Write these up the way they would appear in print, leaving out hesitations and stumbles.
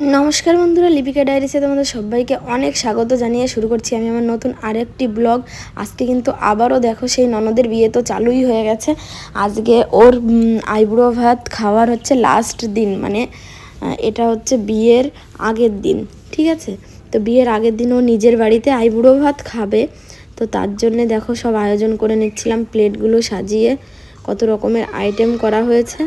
নমস্কার বন্ধুরা, লিপিকা ডায়েরিসে তোমাদের সবাইকে অনেক স্বাগত জানিয়ে শুরু করছি আমি আমার নতুন আরেকটি ব্লগ। আজকে কিন্তু আবারও দেখো সেই ননদের বিয়ে তো চালুই হয়ে গেছে। আজকে ওর আইবুড়ো ভাত খাওয়ার হচ্ছে লাস্ট দিন, মানে এটা হচ্ছে বিয়ের আগের দিন, ঠিক আছে? তো বিয়ের আগের দিন ও নিজের বাড়িতে আইবুড়ো ভাত খাবে, তো তার জন্যে দেখো সব আয়োজন করে নিচ্ছিলাম। প্লেটগুলো সাজিয়ে কত রকমের আইটেম করা হয়েছে।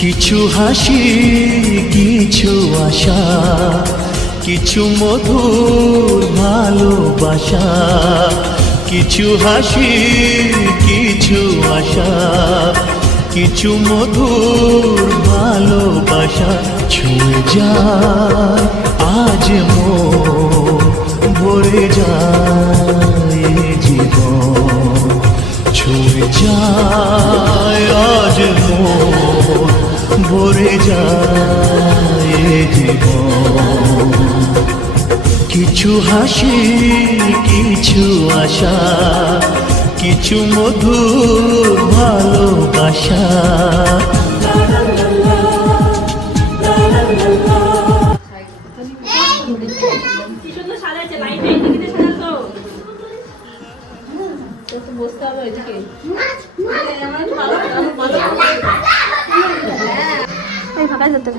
কিছু হাসি, কিছু আশা, কিছু মধুর ভালোবাসা। কিছু হাসি, কিছু আশা, কিছু মধুর ভালোবাসা। ছুঁয়ে যায় আজ মন, ভরে যায় জীবন। ছুঁয়ে যায় আজ মন, ভরে যায় জীবন। কিছু হাসি, কিছু আশা, কিছু মধুর ভালোবাসা। ফাঁকা যেতে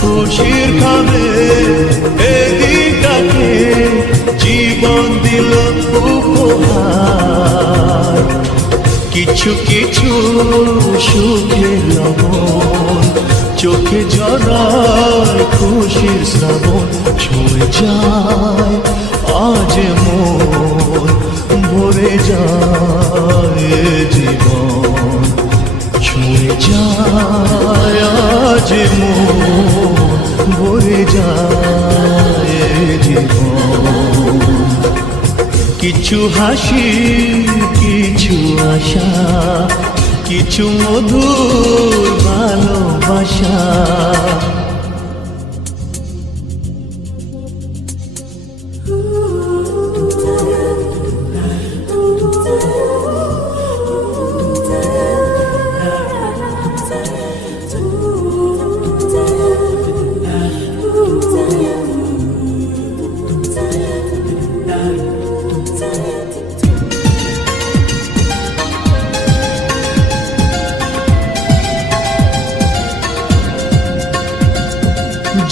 খুশির খাবে এদিনটাকে জীবন দিল উপহার। কিছু কিছু সুখের লবণ, চোখে ঝরায় খুশির শ্রাবণ। ছুঁয়ে যায় আজ মন, ভরে যায় জীবন। ছুঁয়ে যায় আজ মন, ভরে যায় জীবন। কিছু হাসি, কিছু আশা, কিছু মধুর ভালোবাসা।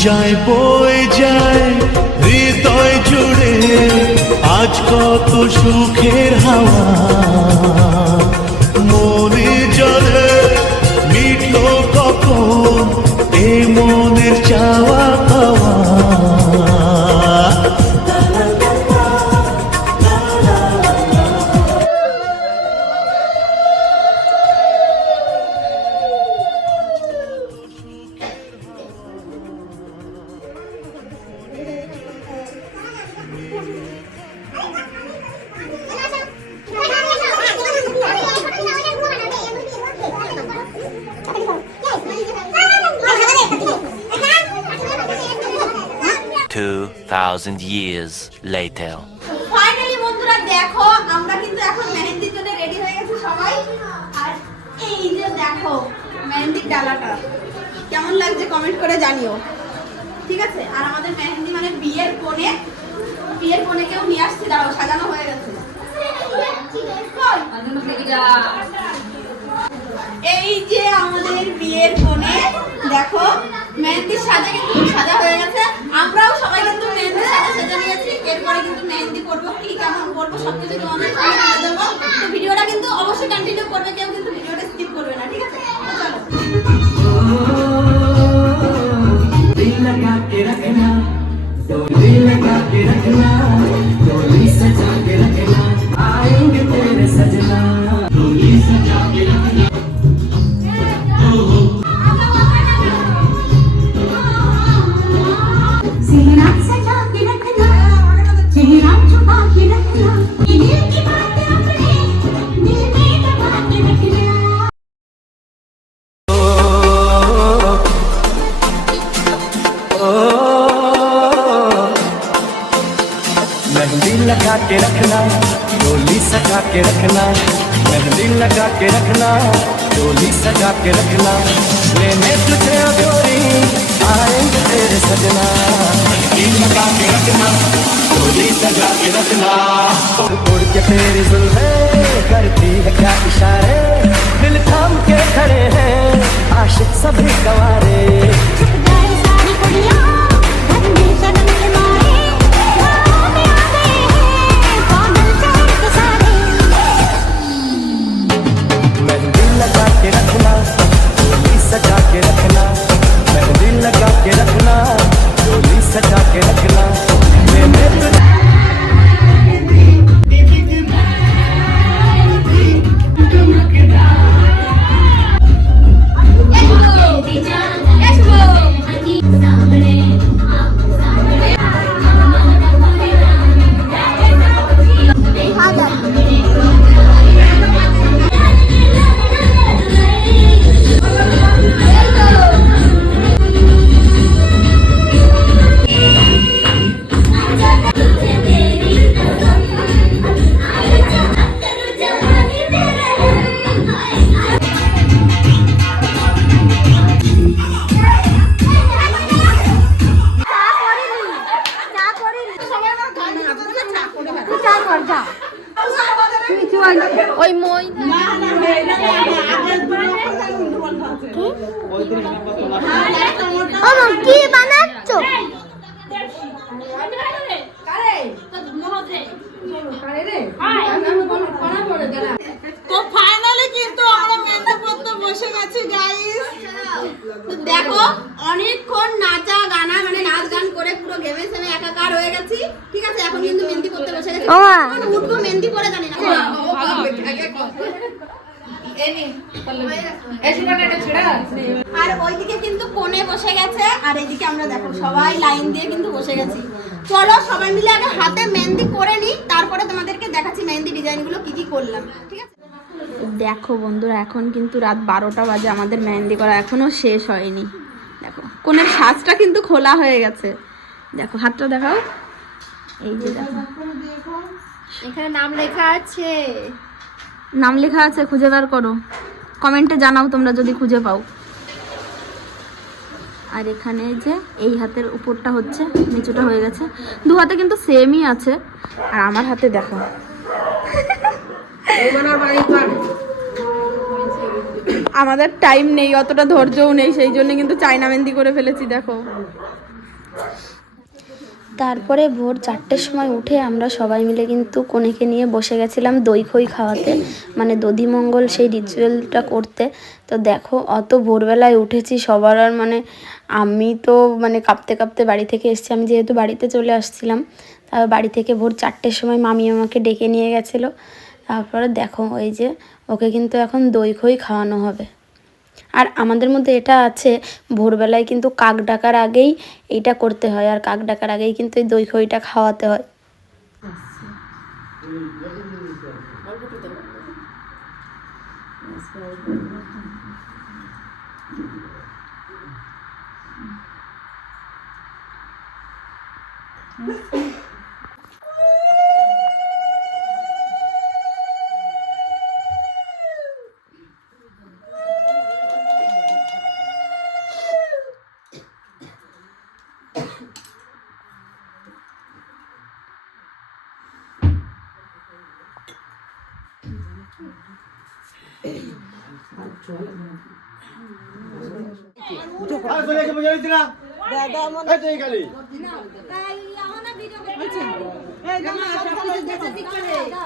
যায় বয়ে যায় হৃদয় জুড়ে আজ কত সুখের হাওয়া। মনে জলে মিটলো কখন এ মনের চাওয়া পাওয়া। years later. ফাইনালি বন্ধুরা দেখো, আমরা কিন্তু এখন মেহেন্দির জন্য রেডি হয়ে গেছি সবাই। আর এই যে দেখো মেহেন্দির ডালাটা কেমন লাগছে কমেন্ট করে জানিও, ঠিক আছে? আর আমাদের মেহেন্দি মানে বিয়ের কোণেকেও নিয়ে আসছি, দাঁড়াও সাজানো হয়ে গেছে। এই যে আমাদের বিয়ের কোণে দেখো মেহেন্দির সাজা কিন্তু সাজা হয়ে গেছে। আমরাও সবাই কিন্তু মেহেন্দির সাজা সেজে নিয়েছি। এরপরে কিন্তু মেহেন্দি করবো, কি কেমন করবো সবকিছু তোমাদের সামনে তুলে ধরবো। তো ভিডিওটা কিন্তু অবশ্যই কন্টিনিউ করবে, কেউ কিন্তু ভিডিওটা স্কিপ করবে के रखना, डोली सजा के रखना, आएंगे तेरे सजना, डोली सजा के रखना। सेहरा सजा के रखना, चेहरा छुपा के रखना, दिल की बात अपने दिल में दबा के रखना। मेहंदी लगा के रखना, डोली सजा के रखना, मेहंदी लगा के रखना, डोली सजा के रखना, लेने तुझे गोरी आएंगे तेरे सजना, मेहंदी लगा के रखना, डोली सजा के रखना। उड़ के तेरी जुल्फें करती है क्या इशारे, दिल थाम के खड़े हैं आशिक सभी गवारे। छुप जाए सारी कुड़ियाँ धन्य सनम के मारे, गाँव में आ गए हैं पागल शहर के सारे। मेहंदी लगा के रखना, डोली सजा के रखना, मेहंदी लगा के रखना, डोली सजा के रखना, मैंने तुझे ওই মই কি বানাচ্ছো? তো ফাইনালি কিন্তু আমরা মেহেন্দি পড়তে বসে গেছি গাইস। দেখো অনেকক্ষণ নাচা গানা মানে নাচ গান করে পুরো ঘেমে সেমে একাকার হয়ে গেছি। ঠিক আছে, এখন কিন্তু মেহেন্দি করতে বসে গেছি। এখন উঠবো মেহেন্দি করে জানি না। আর ওইদিকে কিন্তু কোণে বসে গেছে, আর এইদিকে আমরা দেখো সবাই লাইন দিয়ে কিন্তু বসে গেছি। চলো সবাই মিলে আগে হাতে মেহেন্দি করে নিই, তারপরে তোমাদেরকে দেখাচ্ছি মেহেন্দি ডিজাইনগুলো কি কি করলাম। ঠিক আছে, দেখো বন্ধুরা এখন কিন্তু রাত 12টা বাজে, আমাদের মেহেন্দি করা এখনো শেষ হয়নি। দেখো কোণের সাজটা কিন্তু খোলা হয়ে গেছে। দেখো হাতটা দেখাও, এই যে দেখো এখানে নাম লেখা আছে। নাম লেখা আছে, খুঁজে বার করো, কমেন্টে জানাও তোমরা যদি খুঁজে পাও। আর এখানে যে এই হাতের উপরটা হচ্ছে, নিচুটা হয়ে গেছে, দু হাতে কিন্তু সেমই আছে। আর আমার হাতে দেখো আমাদের টাইম নেই, অতটা ধৈর্যও নেই, সেই জন্য কিন্তু চায়না মেহেন্দি করে ফেলেছি। দেখো তারপরে ভোর 4টের সময় উঠে আমরা সবাই মিলে কিন্তু কনেকে নিয়ে বসে গেছিলাম দই খই খাওয়াতে, মানে দধিমঙ্গল সেই রিচুয়ালটা করতে। তো দেখো অত ভোরবেলায় উঠেছি সবার, আর মানে আমি তো মানে কাঁপতে কাঁপতে বাড়ি থেকে এসেছি। আমি যেহেতু বাড়িতে চলে আসছিলাম, তারপর বাড়ি থেকে ভোর 4টের সময় মামি আমাকে ডেকে নিয়ে গেছিলো। তারপরে দেখো ওই যে ওকে কিন্তু এখন দই খই খাওয়ানো হবে। আর আমাদের মধ্যে এটা আছে, ভোরবেলায় কিন্তু কাক ডাকার আগেই এইটা করতে হয়, আর কাক ডাকার আগেই কিন্তু এই দই খইটা খাওয়াতে হয়।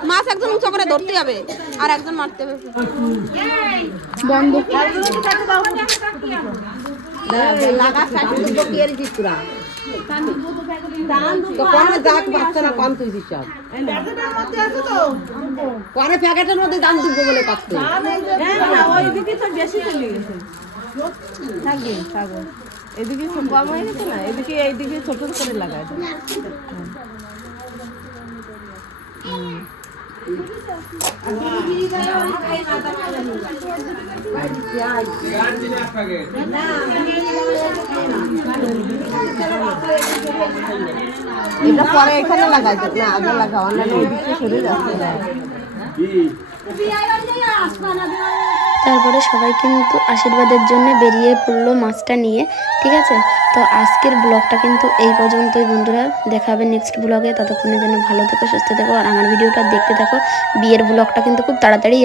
মাছ একজন উঁচু করে ধরতে হবে আর একজন মারতে হবে। বন্ধ তো কমে যাক বাচ্চা না কম তুই হিসাব পরে প্যাকেটের মধ্যে দাম দিব বলে কাটতে ওইদিকে তো বেশি চলে গেছে থাকবে থাকবে এদিকে কম হয়ে গেছে না এদিকে এইদিকে ছোট ছোট করে লাগায় এটা পরে এখানে লাগাই দেব না আগে লাগাও অন্যান্য ওইদিকে সরে যাচ্ছে তারপরে সবাই কিন্তু আশীর্বাদের জন্য বেরিয়ে পড়লো মাছটা নিয়ে, ঠিক আছে। তো আজকের ব্লগটা কিন্তু এই পর্যন্তই বন্ধুরা, দেখা হবে নেক্সট ব্লগে। ততক্ষণের জন্য ভালো থেকো, সুস্থ থেকো, আর আমার ভিডিওটা দেখতে থাকো। বিয়ের ব্লগটা কিন্তু খুব তাড়াতাড়ি